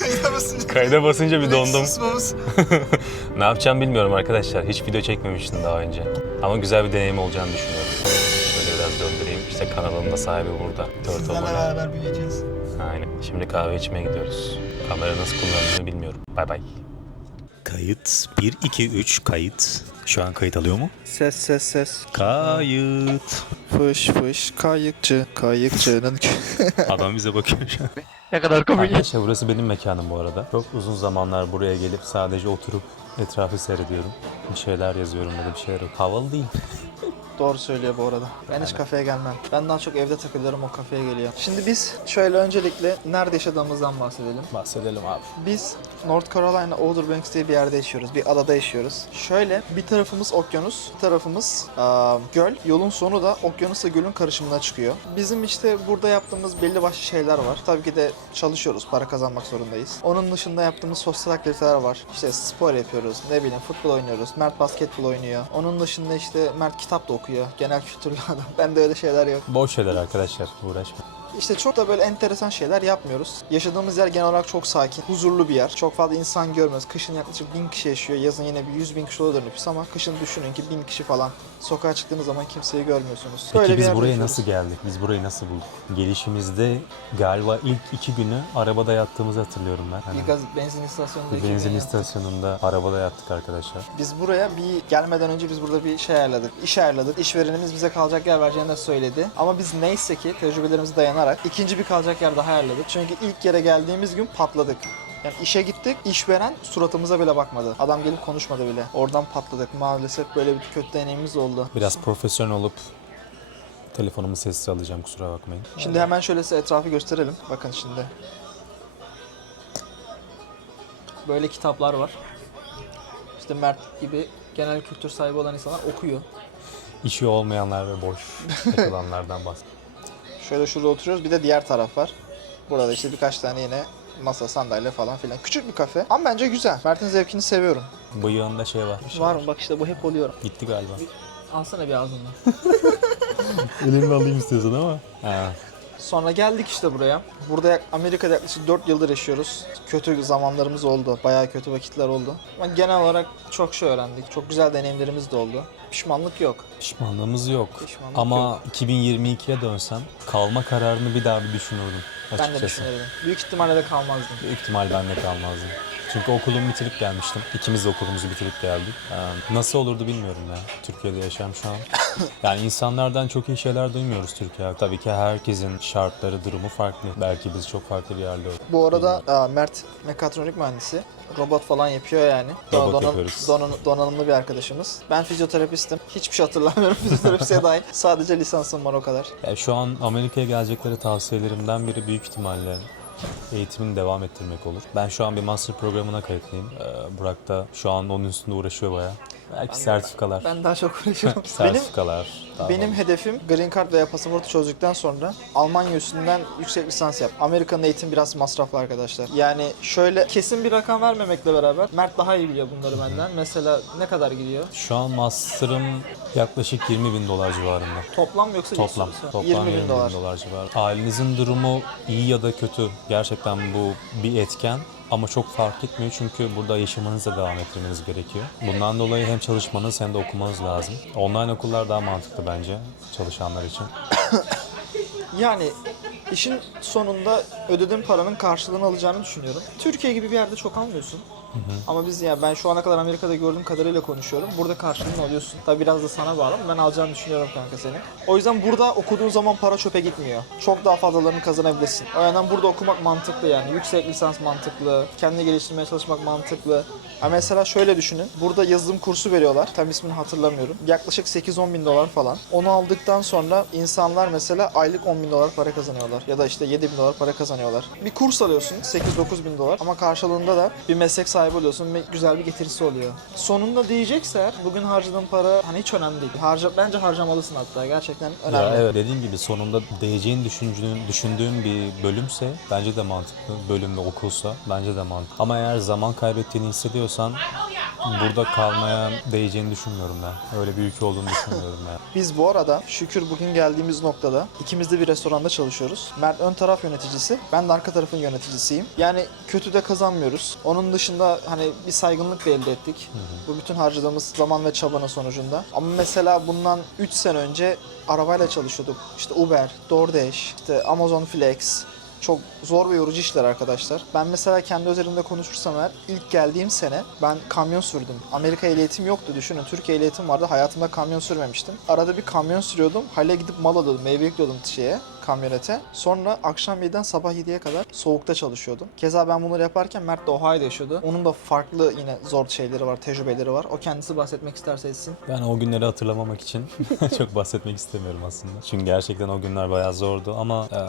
Kayda basınca. Kayda basınca bir dondum. Susmamız. Ne yapacağım bilmiyorum arkadaşlar. Hiç video çekmemiştim daha önce. Ama güzel bir deneyim olacağını düşünüyorum. Böyle biraz döndüreyim. İşte kanalın da sahibi burada. Sizlerle beraber büyüyeceğiz. Aynen. Şimdi kahve içmeye gidiyoruz. Kamera nasıl kullanıldığını bilmiyorum. Bay bay. Kayıt 1 2 3 kayıt. Şu an kayıt alıyor mu? Ses ses ses. Kayıt. Fış fış kayıkçı. Kayıkçının Adam bize bakıyor şu an. Arkadaşlar burası benim mekanım bu arada. Çok uzun zamanlar buraya gelip sadece oturup etrafı seyrediyorum. Bir şeyler yazıyorum ya da bir şeyler yok. Havalı değil. Doğru söylüyor bu arada. Ben hiç kafeye gelmem. Ben daha çok evde takılıyorum o kafeye geliyor. Şimdi biz şöyle öncelikle nerede yaşadığımızdan bahsedelim. Bahsedelim abi. Biz North Carolina Outer Banks diye bir yerde yaşıyoruz. Bir adada yaşıyoruz. Şöyle bir tarafımız okyanus, bir tarafımız aa, göl. Yolun sonu da okyanusla gölün karışımına çıkıyor. Bizim işte burada yaptığımız belli başlı şeyler var. Tabii ki de çalışıyoruz, para kazanmak zorundayız. Onun dışında yaptığımız sosyal aktiviteler var. İşte spor yapıyoruz, ne bileyim futbol oynuyoruz. Mert basketbol oynuyor. Onun dışında işte Mert kitap da okuyor. Genel kültürlü adam. Bende öyle şeyler yok. Boş şeyler arkadaşlar. Uğraşma. İşte çok da böyle enteresan şeyler yapmıyoruz. Yaşadığımız yer genel olarak çok sakin, huzurlu bir yer. Çok fazla insan görmüyoruz. Kışın yaklaşık bin kişi yaşıyor. Yazın yine bir yüz bin kişi olur nüfus ama kışın düşünün ki bin kişi falan. Sokağa çıktığınız zaman kimseyi görmüyorsunuz. Peki Böyle biz buraya yaşıyoruz. nasıl geldik? Biz burayı nasıl bulduk? Gelişimizde galiba ilk iki günü arabada yattığımızı hatırlıyorum ben. Hani Bir gaz, benzin istasyonunda bir iki benzin istasyonunda arabada yattık arkadaşlar. Biz buraya bir gelmeden önce biz burada bir şey ayarladık. İş ayarladık. İşverenimiz bize kalacak yer vereceğini de söyledi. Ama biz neyse ki tecrübelerimize dayanarak ikinci bir kalacak yer daha ayarladık. Çünkü ilk yere geldiğimiz gün patladık. Yani işe gittik, işveren suratımıza bile bakmadı. Adam gelip konuşmadı bile. Oradan patladık. Maalesef böyle bir kötü deneyimimiz oldu. Biraz profesyonel olup telefonumu sessiz alacağım kusura bakmayın. Şimdi hemen şöyle size etrafı gösterelim. Bakın şimdi. Böyle kitaplar var. İşte Mert gibi genel kültür sahibi olan insanlar okuyor. İşi olmayanlar ve boş takılanlardan bahs. Şöyle şurada oturuyoruz. Bir de diğer taraf var. Burada işte birkaç tane yine masa, sandalye falan filan. Küçük bir kafe ama bence güzel. Mert'in zevkini seviyorum. Bıyığında şey var. şey Var mı? Bak işte bu hep oluyor. Gitti galiba. Alsana bir ağzından. Elimi alayım istiyorsun ama. Ha. Sonra geldik işte buraya. Burada Amerika'da yaklaşık 4 yıldır yaşıyoruz. Kötü zamanlarımız oldu. Bayağı kötü vakitler oldu. Ama genel olarak çok şey öğrendik. Çok güzel deneyimlerimiz de oldu. Pişmanlık yok. Pişmanlığımız yok. Pişmanlık Ama yok. 2022'ye dönsem kalma kararını bir daha bir düşünürdüm açıkçası. Ben de düşünüyorum. Büyük ihtimalle de kalmazdım. Büyük ihtimal ben de kalmazdım. Çünkü okulumu bitirip gelmiştim. İkimiz de okulumuzu bitirip geldik. Ee, nasıl olurdu bilmiyorum ya. Türkiye'de yaşam şu an. Yani insanlardan çok iyi şeyler duymuyoruz Türkiye. Tabii ki herkesin şartları, durumu farklı. Belki biz çok farklı bir yerde olduk. Bu arada aa, Mert mekatronik mühendisi. Robot falan yapıyor yani. Robot Donan- yapıyoruz. donan- donanımlı bir arkadaşımız. Ben fizyoterapistim. Hiçbir şey hatırlamıyorum fizyoterapisiye dair. Sadece lisansım var o kadar. Ya şu an Amerika'ya gelecekleri tavsiyelerimden biri büyük ihtimalle eğitimini devam ettirmek olur. Ben şu an bir master programına kayıtlıyım. Ee, Burak da şu an onun üstünde uğraşıyor bayağı. Belki sertifikalar. Ben daha çok uğraşıyorum. benim sertifikalar. daha benim hedefim Green Card veya pasaportu çözdükten sonra Almanya üstünden yüksek lisans yap. Amerika'nın eğitim biraz masraflı arkadaşlar. Yani şöyle kesin bir rakam vermemekle beraber Mert daha iyi biliyor bunları benden. Mesela ne kadar gidiyor? Şu an master'ım yaklaşık 20 bin dolar civarında. Toplam mı yoksa Toplam. Toplam 20 bin dolar. civarı. Ailenizin durumu iyi ya da kötü. Gerçekten bu bir etken. Ama çok fark etmiyor çünkü burada yaşamanızı da devam ettirmeniz gerekiyor. Bundan dolayı hem çalışmanız hem de okumanız lazım. Online okullar daha mantıklı bence çalışanlar için. Yani işin sonunda ödediğin paranın karşılığını alacağını düşünüyorum. Türkiye gibi bir yerde çok almıyorsun. Ama biz ya ben şu ana kadar Amerika'da gördüğüm kadarıyla konuşuyorum. Burada karşılığını alıyorsun. Tabi biraz da sana bağlı ama ben alacağını düşünüyorum kanka seni. O yüzden burada okuduğun zaman para çöpe gitmiyor. Çok daha fazlalarını kazanabilirsin. O yüzden burada okumak mantıklı yani. Yüksek lisans mantıklı. Kendini geliştirmeye çalışmak mantıklı. Ha mesela şöyle düşünün. Burada yazılım kursu veriyorlar. Tam ismini hatırlamıyorum. Yaklaşık 8-10 bin dolar falan. Onu aldıktan sonra insanlar mesela aylık 10 bin dolar para kazanıyorlar. Ya da işte 7 bin dolar para kazanıyorlar. Bir kurs alıyorsun 8-9 bin dolar. Ama karşılığında da bir meslek sahibi oluyorsun ve güzel bir getirisi oluyor. Sonunda diyecekse eğer bugün harcadığın para hani hiç önemli değil. Harca, bence harcamalısın hatta. Gerçekten önemli. Ya evet dediğim gibi sonunda değeceğini düşündüğün, düşündüğün bir bölümse bence de mantıklı. Bölüm ve okulsa bence de mantıklı. Ama eğer zaman kaybettiğini hissediyorsan burada kalmaya değeceğini düşünmüyorum ben. Öyle bir ülke olduğunu düşünmüyorum yani. Biz bu arada şükür bugün geldiğimiz noktada ikimiz de bir restoranda çalışıyoruz. Mert ön taraf yöneticisi, ben de arka tarafın yöneticisiyim. Yani kötü de kazanmıyoruz. Onun dışında hani bir saygınlık da elde ettik. Bu bütün harcadığımız zaman ve çabanın sonucunda. Ama mesela bundan 3 sene önce arabayla çalışıyorduk. İşte Uber, DoorDash, işte Amazon Flex, çok zor ve yorucu işler arkadaşlar. Ben mesela kendi özelimde konuşursam eğer ilk geldiğim sene ben kamyon sürdüm. Amerika ehliyetim yoktu düşünün. Türkiye ehliyetim vardı. Hayatımda kamyon sürmemiştim. Arada bir kamyon sürüyordum. Hale gidip mal alıyordum. Meyve yüklüyordum şeye kamyonete. Sonra akşam 7'den sabah 7'ye kadar soğukta çalışıyordum. Keza ben bunları yaparken Mert de Ohio'da yaşıyordu. Onun da farklı yine zor şeyleri var, tecrübeleri var. O kendisi bahsetmek isterse etsin. Ben o günleri hatırlamamak için çok bahsetmek istemiyorum aslında. Çünkü gerçekten o günler bayağı zordu ama e,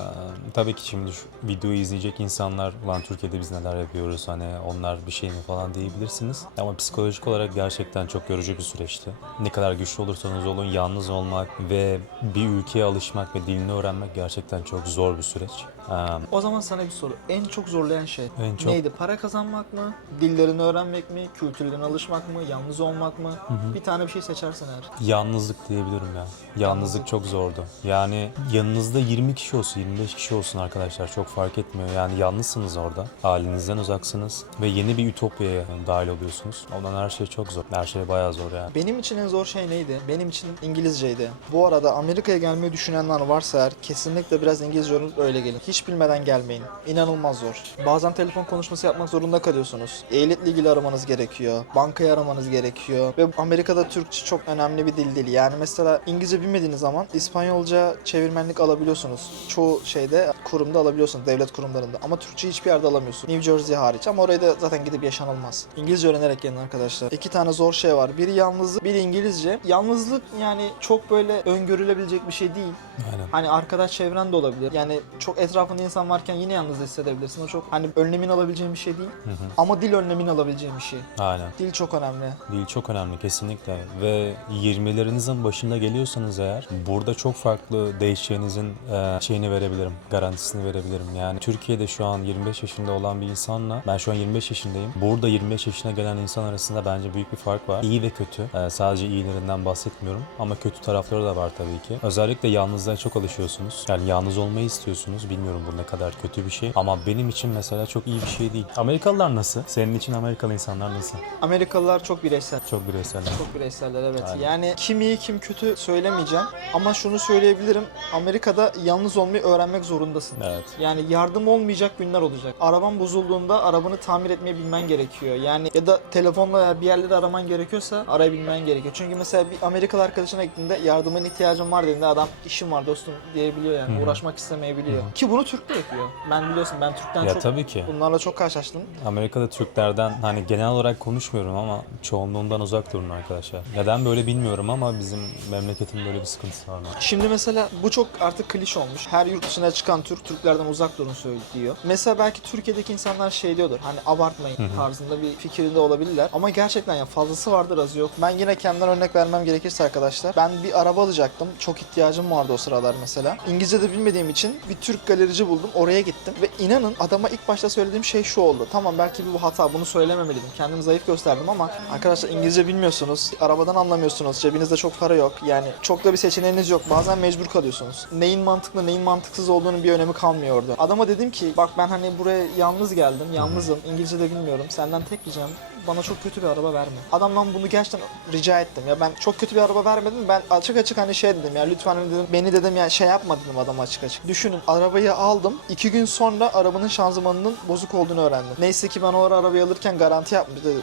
tabii ki şimdi şu videoyu izleyecek insanlar ulan Türkiye'de biz neler yapıyoruz hani onlar bir şey mi falan diyebilirsiniz. Ama psikolojik olarak gerçekten çok yorucu bir süreçti. Ne kadar güçlü olursanız olun yalnız olmak ve bir ülkeye alışmak ve dilini öğrenmek gerçekten çok zor bir süreç. E, O zaman sana bir soru. En çok zorlayan şey En çok- neydi? Para kazanmak mı? Dillerini öğrenmek mi? Kültürlerine alışmak mı? Yalnız olmak mı? Bir tane bir şey seçersen eğer. Yalnızlık diyebilirim ya. Yalnızlık çok zordu. Yani yanınızda 20 kişi olsun, 25 kişi olsun arkadaşlar çok fark etmiyor. Yani yalnızsınız orada. Halinizden uzaksınız ve yeni bir ütopyaya dahil oluyorsunuz. Ondan her şey çok zor. Her şey bayağı zor yani. Benim için en zor şey neydi? Benim için İngilizceydi. Bu arada Amerika'ya gelmeyi düşünenler varsa eğer kesinlikle biraz İngilizce öğrenip öyle gelin. Hiç bilmeden gelmeyin. İnanılmaz zor. Bazen telefon konuşması yapmak zorunda kalıyorsunuz. Ehliyetle ilgili aramanız gerekiyor. Bankayı aramanız gerekiyor. Ve Amerika'da Türkçe çok önemli bir dil değil. Yani mesela İngilizce bilmediğiniz zaman İspanyolca çevirmenlik alabiliyorsunuz. Çoğu şeyde kurumda alabiliyorsunuz. Devlet kurumlarında. Ama Türkçe hiçbir yerde alamıyorsun. New Jersey hariç. Ama oraya da zaten gidip yaşanılmaz. İngilizce öğrenerek gelin arkadaşlar. İki tane zor şey var. Biri yalnızlık, biri İngilizce. Yalnızlık yani çok böyle öngörülebilecek bir şey değil. Aynen. Hani arkadaş çevren de olabilir. Yani çok etrafında insan varken yine yalnız hissedebilirsin. O çok hani önlemini alabileceğin bir şey değil. Ama dil önlemini alabileceğin bir şey. Aynen. Dil çok önemli. Dil çok önemli kesinlikle ve 20'lerinizin başında geliyorsanız eğer burada çok farklı değişeceğinizin e, şeyini verebilirim, garantisini verebilirim. Yani Türkiye'de şu an 25 yaşında olan bir insanla ben şu an 25 yaşındayım. Burada 25 yaşına gelen insan arasında bence büyük bir fark var. İyi ve kötü. E, sadece iyilerinden bahsetmiyorum ama kötü tarafları da var tabii ki. Özellikle yalnızlığa çok alışıyorsunuz. Yani yalnız olmayı istiyorsunuz. Bilmiyorum bu ne kadar kötü bir şey ama benim için mesela çok iyi bir şey değil. Amerikalılar nasıl? Senin için Amerikalı insanlar nasıl? Amerikalılar çok bireysel. Çok bireyseller. Çok bireyseller evet. Aynen. Yani kim iyi kim kötü söylemeyeceğim. Ama şunu söyleyebilirim. Amerika'da yalnız olmayı öğrenmek zorundasın. Evet. Yani yardım olmayacak günler olacak. Araban bozulduğunda arabanı tamir etmeyi bilmen gerekiyor. Yani ya da telefonla bir yerleri araman gerekiyorsa arayabilmen gerekiyor. Çünkü mesela bir Amerikalı arkadaşına gittiğinde yardımın ihtiyacın var dediğinde adam işim var dostum diyebiliyor yani. Hı hı. Uğraşmak istemeyebiliyor. Ki bunu Türk de yapıyor. Ben biliyorsun ben Türk'ten Ya çok tabii ki. bunlarla çok karşılaştım. Amerika'da Türklerden hani genel olarak konuşmuyorum ama çoğunluğundan uzak durun arkadaşlar. Neden böyle bilmiyorum ama bizim memleketin böyle bir sıkıntısı var. Şimdi mesela bu çok artık klişe olmuş. Her yurt dışına çıkan Türk, Türklerden uzak durun söylüyor. Mesela belki Türkiye'deki insanlar şey diyordur. Hani abartmayın tarzında bir fikirde olabilirler. Ama gerçekten ya fazlası vardır azı yok. Ben yine kendimden örnek vermem gerekirse arkadaşlar. Ben bir araba alacaktım. Çok ihtiyacım vardı o sıralar mesela. İngilizce de bilmediğim için bir Türk galerici buldum. Oraya gittim. Ve inanın adama ilk başta söylediğim şey şu oldu. Tamam belki bu hata bunu söylememeliydim. Kendimi zayıf gösterdim ama arkadaşlar İngilizce bilmiyorsunuz. Arabadan anlamıyorsunuz. Cebinizde çok para yok. Yani çok da bir seçeneğiniz yok. Bazen mecbur kalıyorsunuz. Neyin mantıklı neyin mantıksız olduğunun bir önemi kalmıyor orada. Adama dedim ki bak ben hani buraya yalnız geldim. Yalnızım. İngilizce de bilmiyorum. Senden tek ricam bana çok kötü bir araba verme. Adamdan bunu gerçekten rica ettim. Ya ben çok kötü bir araba vermedim. Ben açık açık hani şey dedim ya lütfen hani dedim, beni dedim ya şey yapma dedim adama açık açık. Düşünün arabayı aldım. iki gün sonra arabanın şanzımanının bozuk olduğunu öğrendim. Neyse ki ben o ara arabayı alırken garanti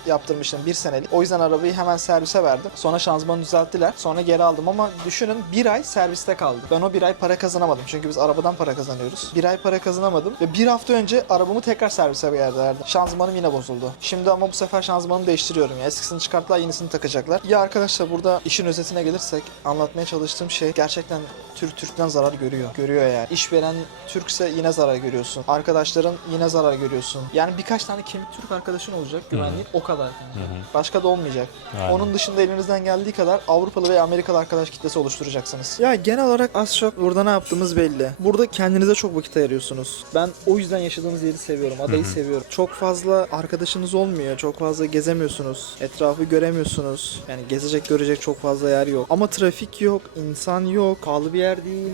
yaptırmıştım bir senelik. O yüzden arabayı hemen servise verdim. Sonra şanzımanı düzelttiler. Sonra geri aldım ama düşünün bir ay serviste kaldı. Ben o bir ay para kazanamadım. Çünkü biz arabadan para kazanıyoruz. Bir ay para kazanamadım ve bir hafta önce arabamı tekrar servise verdim. Şanzımanım yine bozuldu. Şimdi ama bu sefer şanzımanımı değiştiriyorum ya. Eskisini çıkarttılar yenisini takacaklar. Ya arkadaşlar burada işin özetine gelirsek anlatmaya çalıştığım şey gerçekten Türk Türk'ten zarar görüyor. Görüyor yani. İşveren Türkse yine zarar görüyorsun. Arkadaşların yine zarar görüyorsun. Yani birkaç tane kemik Türk arkadaşın olacak güvenliğin o kadar. yani. Başka da olmayacak. Aynen. Onun dışında elinizden geldiği kadar Avrupalı ve Amerikalı arkadaş kitlesi oluşturacaksınız. Ya genel olarak az çok burada ne yaptığımız belli. Burada kendinize çok vakit ayırıyorsunuz. Ben o yüzden yaşadığımız yeri seviyorum. Adayı seviyorum. Çok fazla arkadaşınız olmuyor. Çok fazla fazla gezemiyorsunuz. Etrafı göremiyorsunuz. Yani gezecek görecek çok fazla yer yok. Ama trafik yok, insan yok, pahalı bir yer değil.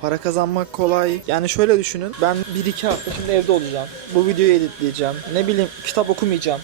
Para kazanmak kolay. Yani şöyle düşünün. Ben 1-2 hafta şimdi evde olacağım. Bu videoyu editleyeceğim. Ne bileyim kitap okumayacağım.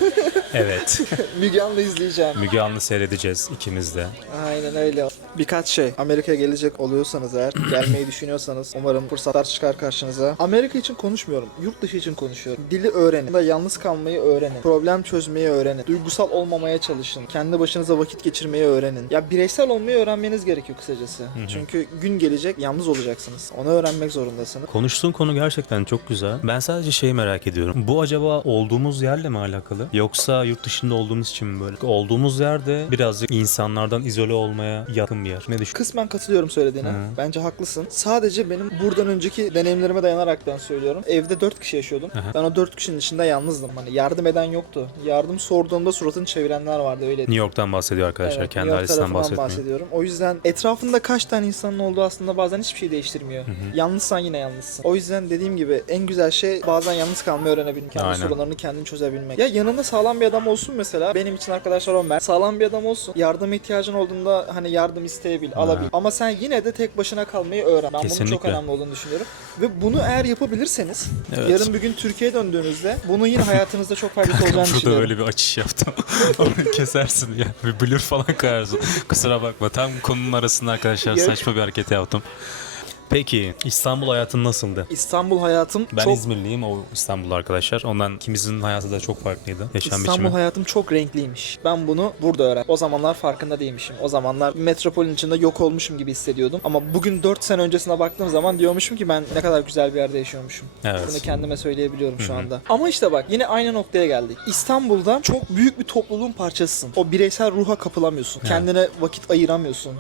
Evet. Müge Anlı izleyeceğim. Müge Anlı seyredeceğiz ikimiz de. Aynen öyle. Birkaç şey. Amerika'ya gelecek oluyorsanız eğer, gelmeyi düşünüyorsanız umarım fırsatlar çıkar karşınıza. Amerika için konuşmuyorum. Yurt dışı için konuşuyorum. Dili öğrenin. Da yalnız kalmayı öğrenin. Problem çözmeyi öğrenin. Duygusal olmamaya çalışın. Kendi başınıza vakit geçirmeyi öğrenin. Ya bireysel olmayı öğrenmeniz gerekiyor kısacası. Çünkü gün gelecek yalnız olacaksınız. Onu öğrenmek zorundasınız. Konuştuğun konu gerçekten çok güzel. Ben sadece şeyi merak ediyorum. Bu acaba olduğumuz yerle mi alakalı? Yoksa yurt dışında olduğumuz için mi böyle? Olduğumuz yerde birazcık insanlardan izole olmaya yakın bir yer. Ne düşün? Kısmen katılıyorum söylediğine. Hı. Bence haklısın. Sadece benim buradan önceki deneyimlerime dayanaraktan söylüyorum. Evde 4 kişi yaşıyordum. Aha. Ben o 4 kişinin içinde yalnızdım. Hani yardım eden yoktu. Yardım sorduğumda suratını çevirenler vardı öyle. New York'tan bahsediyor arkadaşlar. Evet, Kendi ailesinden bahsetmiyor. bahsediyorum. O yüzden etrafında kaç tane insanın olduğu aslında bazen hiçbir şey değiştirmiyor. Yalnızsan yine yalnızsın. O yüzden dediğim gibi en güzel şey bazen yalnız kalmayı öğrenebilmek. Kendi Aynen. sorunlarını kendin çözebilmek. Ya yanında sağlam bir adam olsun mesela. Benim için arkadaşlar Ömer. Sağlam bir adam olsun. Yardıma ihtiyacın olduğunda hani yardım isteyebil, alabil. Ama sen yine de tek başına kalmayı öğren. Ben bunun çok Kesinlikle. önemli olduğunu düşünüyorum. Ve bunu eğer yapabilirseniz Evet. yarın bir gün Türkiye'ye döndüğünüzde bunun yine hayatınızda çok faydası olacağını Burada düşünüyorum. böyle bir açış yaptım. Onu kesersin ya. Bir blur falan koyarsın. Kusura bakma. Tam konunun arasında arkadaşlar saçma bir hareket yaptım. Peki İstanbul hayatın nasıldı? İstanbul hayatım Ben çok İzmirliyim, o İstanbul arkadaşlar. Ondan ikimizin hayatı da çok farklıydı. Yaşam İstanbul biçimi. hayatım çok renkliymiş. Ben bunu burada öğrendim. O zamanlar farkında değilmişim. O zamanlar metropolün içinde yok olmuşum gibi hissediyordum. Ama bugün 4 sene öncesine baktığım zaman diyormuşum ki ben ne kadar güzel bir yerde yaşıyormuşum. Evet. Bunu kendime söyleyebiliyorum şu anda. Ama işte bak yine aynı noktaya geldik. İstanbul'da çok büyük bir topluluğun parçasısın. O bireysel ruha kapılamıyorsun. Kendine vakit ayıramıyorsun.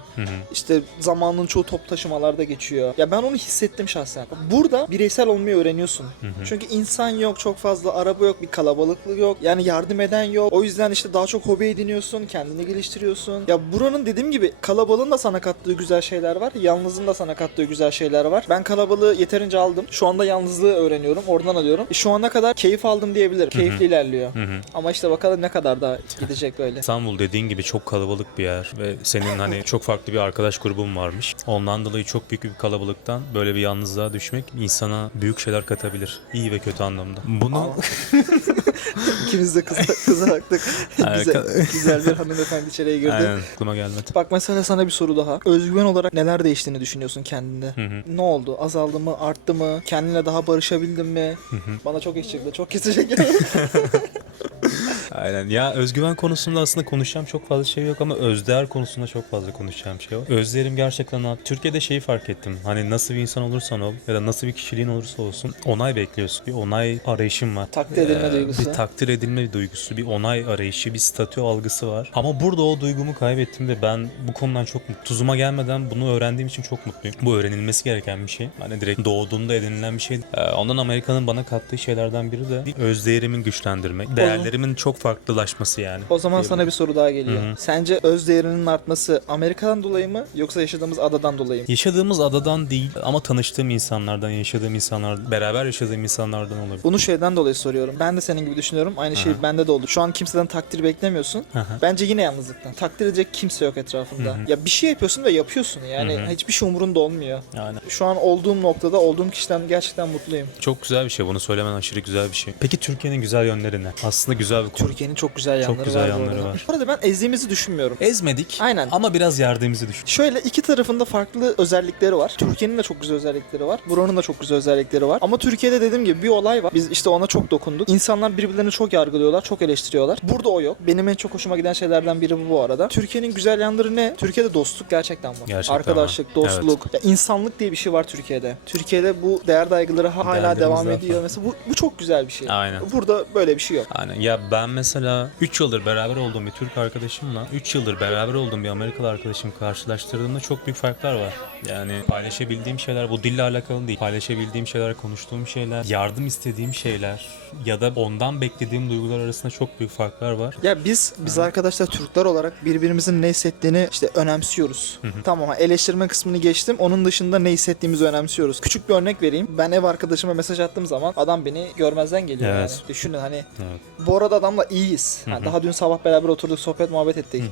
İşte zamanın çoğu top taşımalarda geçiyor. Ya ben onu hissettim şahsen. Burada bireysel olmayı öğreniyorsun. Çünkü insan yok, çok fazla araba yok, bir kalabalıklık yok. Yani yardım eden yok. O yüzden işte daha çok hobi ediniyorsun, kendini geliştiriyorsun. Ya buranın dediğim gibi kalabalığın da sana kattığı güzel şeyler var. Yalnızın da sana kattığı güzel şeyler var. Ben kalabalığı yeterince aldım. Şu anda yalnızlığı öğreniyorum. Oradan alıyorum. E, şu ana kadar keyif aldım diyebilirim. Keyifli ilerliyor. Ama işte bakalım ne kadar daha gidecek böyle. İstanbul dediğin gibi çok kalabalık bir yer ve senin hani çok farklı bir arkadaş grubun varmış. Ondan dolayı çok büyük bir kalabalıktan böyle bir yalnızlığa düşmek insana büyük şeyler katabilir. İyi ve kötü anlamda. Bunu İkimiz de kıza, kıza baktık. güzel, güzel bir hanımefendi içeriye girdi. Aynen aklıma gelmedi. Bak mesela sana bir soru daha. Özgüven olarak neler değiştiğini düşünüyorsun kendinde? Ne oldu? Azaldı mı? Arttı mı? Kendine daha barışabildin mi? Bana çok iş çıktı. Çok kesecek. Aynen. Ya özgüven konusunda aslında konuşacağım çok fazla şey yok ama özdeğer konusunda çok fazla konuşacağım şey var. Özlerim gerçekten at. Türkiye'de şeyi fark ettim. Hani nasıl bir insan olursan ol ya da nasıl bir kişiliğin olursa olsun onay bekliyorsun. Bir onay arayışın var. Takdir edilme Ee, duygusu. Bir takdir edilme duygusu, bir onay arayışı, bir statü algısı var. Ama burada o duygumu kaybettim ve ben bu konudan çok mutluyum. Tuzuma gelmeden bunu öğrendiğim için çok mutluyum. Bu öğrenilmesi gereken bir şey. Hani direkt doğduğunda edinilen bir şey. Ee, ondan Amerika'nın bana kattığı şeylerden biri de bir özdeğerimi güçlendirmek. Değerlerimin çok farklılaşması yani. O zaman sana bir soru daha geliyor. Sence öz değerinin artması Amerika'dan dolayı mı yoksa yaşadığımız adadan dolayı mı? Yaşadığımız adadan değil ama tanıştığım insanlardan, yaşadığım insanlar, beraber yaşadığım insanlardan olabilir. Bunu şeyden dolayı soruyorum. Ben de senin gibi düşünüyorum. Aynı şey bende de oldu. Şu an kimseden takdir beklemiyorsun. Aha. Bence yine yalnızlıktan. Takdir edecek kimse yok etrafında. Ya bir şey yapıyorsun ve yapıyorsun. Yani hiçbir şey umurunda olmuyor. Yani Şu an olduğum noktada olduğum kişiden gerçekten mutluyum. çok güzel bir şey. Bunu söylemen aşırı güzel bir şey. Peki Türkiye'nin güzel yönleri ne? Aslında güzel bir konu. Türkiye'nin çok güzel yanları güzel var. yanları var. Bu arada ben ezdiğimizi düşünmüyorum. Ezmedik. Aynen. Ama biraz yardımımızı düşün. Şöyle iki tarafında farklı özellikleri var. Türkiye'nin de çok güzel özellikleri var. Buranın da çok güzel özellikleri var. Ama Türkiye'de dediğim gibi bir olay var. Biz işte ona çok dokunduk. İnsanlar birbirlerini çok yargılıyorlar, çok eleştiriyorlar. Burada o yok. Benim en çok hoşuma giden şeylerden biri bu bu arada. Türkiye'nin güzel yanları ne? Türkiye'de dostluk gerçekten var. Gerçekten Arkadaşlık, var. dostluk, ya insanlık diye bir şey var Türkiye'de. Türkiye'de bu değer daygıları ha- hala devam ediyor. Mesela bu, bu çok güzel bir şey. Aynen. Burada böyle bir şey yok. Aynen. Ya ben mesela 3 yıldır beraber olduğum bir Türk arkadaşımla 3 yıldır beraber olduğum bir Amerikalı arkadaşımı karşılaştırdığımda çok büyük farklar var. Yani paylaşabildiğim şeyler bu dille alakalı değil. Paylaşabildiğim şeyler, konuştuğum şeyler, yardım istediğim şeyler ya da ondan beklediğim duygular arasında çok büyük farklar var. Ya biz biz arkadaşlar Türkler olarak birbirimizin ne hissettiğini işte önemsiyoruz. Tamam ha, eleştirme kısmını geçtim. Onun dışında ne hissettiğimizi önemsiyoruz. Küçük bir örnek vereyim. Ben ev arkadaşıma mesaj attığım zaman adam beni görmezden geliyor Evet. yani. Düşünün hani Evet. bu arada adamla iyiyiz. Yani daha dün sabah beraber oturduk sohbet muhabbet ettik.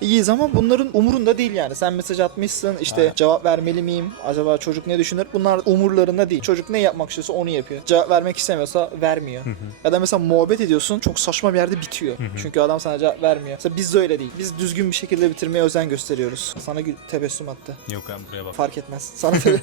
İyiyiz ama bunların umurunda değil yani. Sen mesaj atmışsın işte Aynen. cevap vermeli miyim? Acaba çocuk ne düşünür? Bunlar umurlarında değil. Çocuk ne yapmak istiyorsa onu yapıyor. Cevap vermek istemiyorsa vermiyor. Ya da mesela muhabbet ediyorsun çok saçma bir yerde bitiyor. Çünkü adam sana cevap vermiyor. Mesela biz de öyle değil. Biz düzgün bir şekilde bitirmeye özen gösteriyoruz. Sana tebessüm attı. Yok abi buraya bak. Fark etmez. Sana tebe-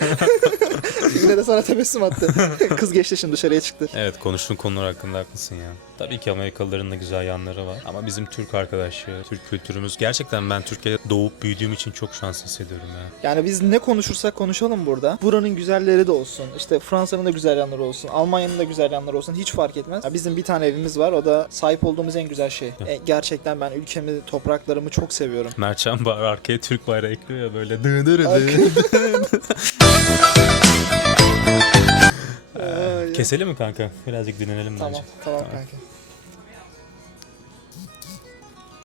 Yine de sana tebessüm attı. Kız geçti şimdi dışarıya çıktı. Evet konuştuğun konular hakkında haklısın ya. Tabii ki Amerikalıların da güzel yanları var. Ama bizim Türk arkadaşlığı, Türk kültürümüz gerçekten ben Türkiye'de doğup büyüdüğüm için çok şans hissediyorum ya. Yani biz ne konuşursak konuşalım burada. Buranın güzelleri de olsun. İşte Fransa'nın da güzel yanları olsun. Almanya'nın da güzel yanları olsun. Hiç fark etmez. Ya bizim bir tane evimiz var. O da sahip olduğumuz en güzel şey. E, gerçekten ben ülkemi, topraklarımı çok seviyorum. Mertcan Bağır arkaya Türk bayrağı ekliyor ya böyle dı dı dı dı. Keselim mi kanka? Birazcık dinlenelim Tamam, bence. tamam kanka.